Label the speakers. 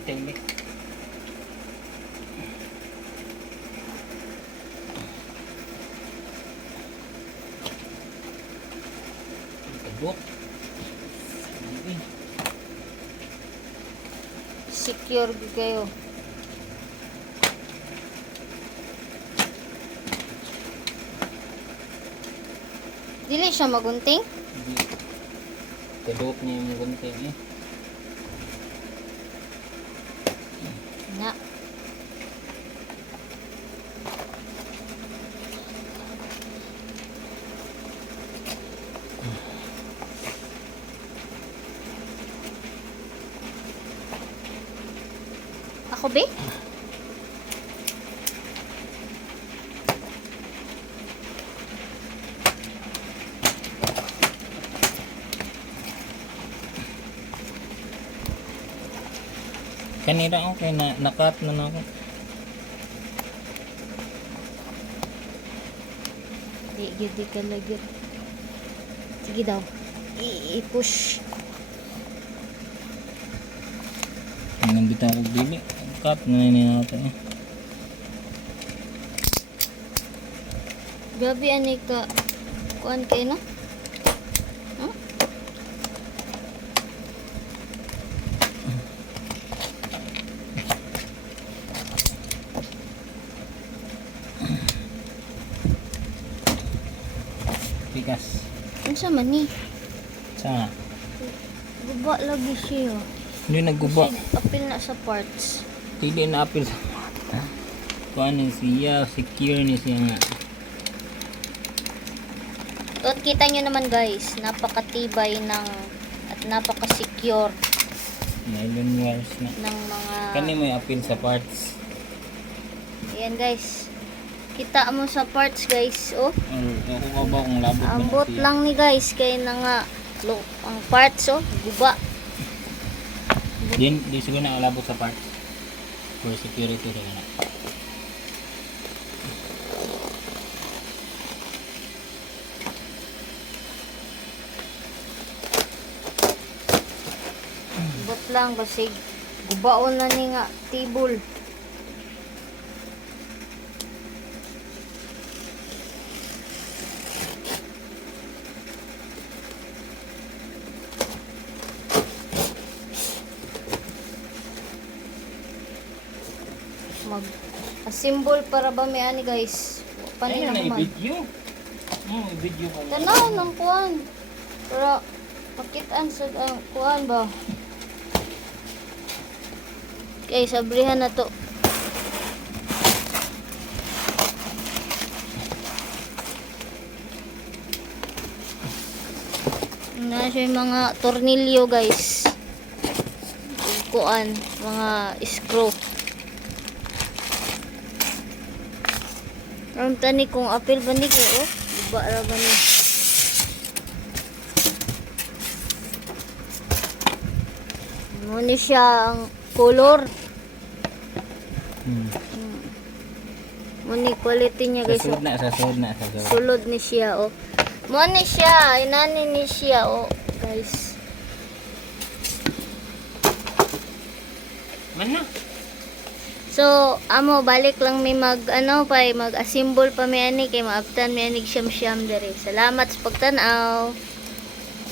Speaker 1: ng tinik.
Speaker 2: Tabok. Secure kayo. Dili siya magunting?
Speaker 1: Hindi. Kadok niya yung magunting eh.
Speaker 2: Na. Ako be?
Speaker 1: Kanina okay na nakat na na ako.
Speaker 2: Di gyud di ka lagyot. Sige daw. I- I-push.
Speaker 1: Nang bitaw ko dili. Cut na na natin eh.
Speaker 2: Grabe ani ka kuan kay no?
Speaker 1: Tikas.
Speaker 2: Unsa man ni?
Speaker 1: Sa
Speaker 2: Guba lagi siya.
Speaker 1: hindi nagguba.
Speaker 2: Kasi apil na sa parts.
Speaker 1: Dili na apil sa Kuan ni siya, secure ni siya nga.
Speaker 2: At kita nyo naman guys, napakatibay ng at napaka-secure
Speaker 1: Nylon wires na.
Speaker 2: ng mga
Speaker 1: Kani mo yung apil sa parts.
Speaker 2: Ayan guys. Kita mo sa parts guys, oh.
Speaker 1: Ako ka ba kung labot ba
Speaker 2: Ambot lang ni guys kay na nga lo, ang parts oh, guba.
Speaker 1: Din, di siguro na labot sa parts. For security rin na.
Speaker 2: Ambot lang basig gubaon na ni nga tibol. Mag a symbol para ba may ani guys?
Speaker 1: Ayun
Speaker 2: na
Speaker 1: na
Speaker 2: man
Speaker 1: i-video. Hmm, i-video ka na.
Speaker 2: tanaw ng kuan para makitaan sa ang kuan ba? Okay sabrihan na to. Na siya yung mga tornilyo guys. Kuan mga screw Ang tani kung apil ba ni ko, oh. Iba ra ba ni? Muna siya ang color.
Speaker 1: Hmm.
Speaker 2: Muna quality niya guys.
Speaker 1: sud
Speaker 2: oh.
Speaker 1: na, sa sud na.
Speaker 2: Sulod ni siya, oh. Muna siya, inani ni siya, oh. Guys.
Speaker 1: Man na.
Speaker 2: So, amo balik lang may mag ano pa mag assemble pa may ani kay maabtan may anig siyam siyam dere. Salamat sa pagtanaw.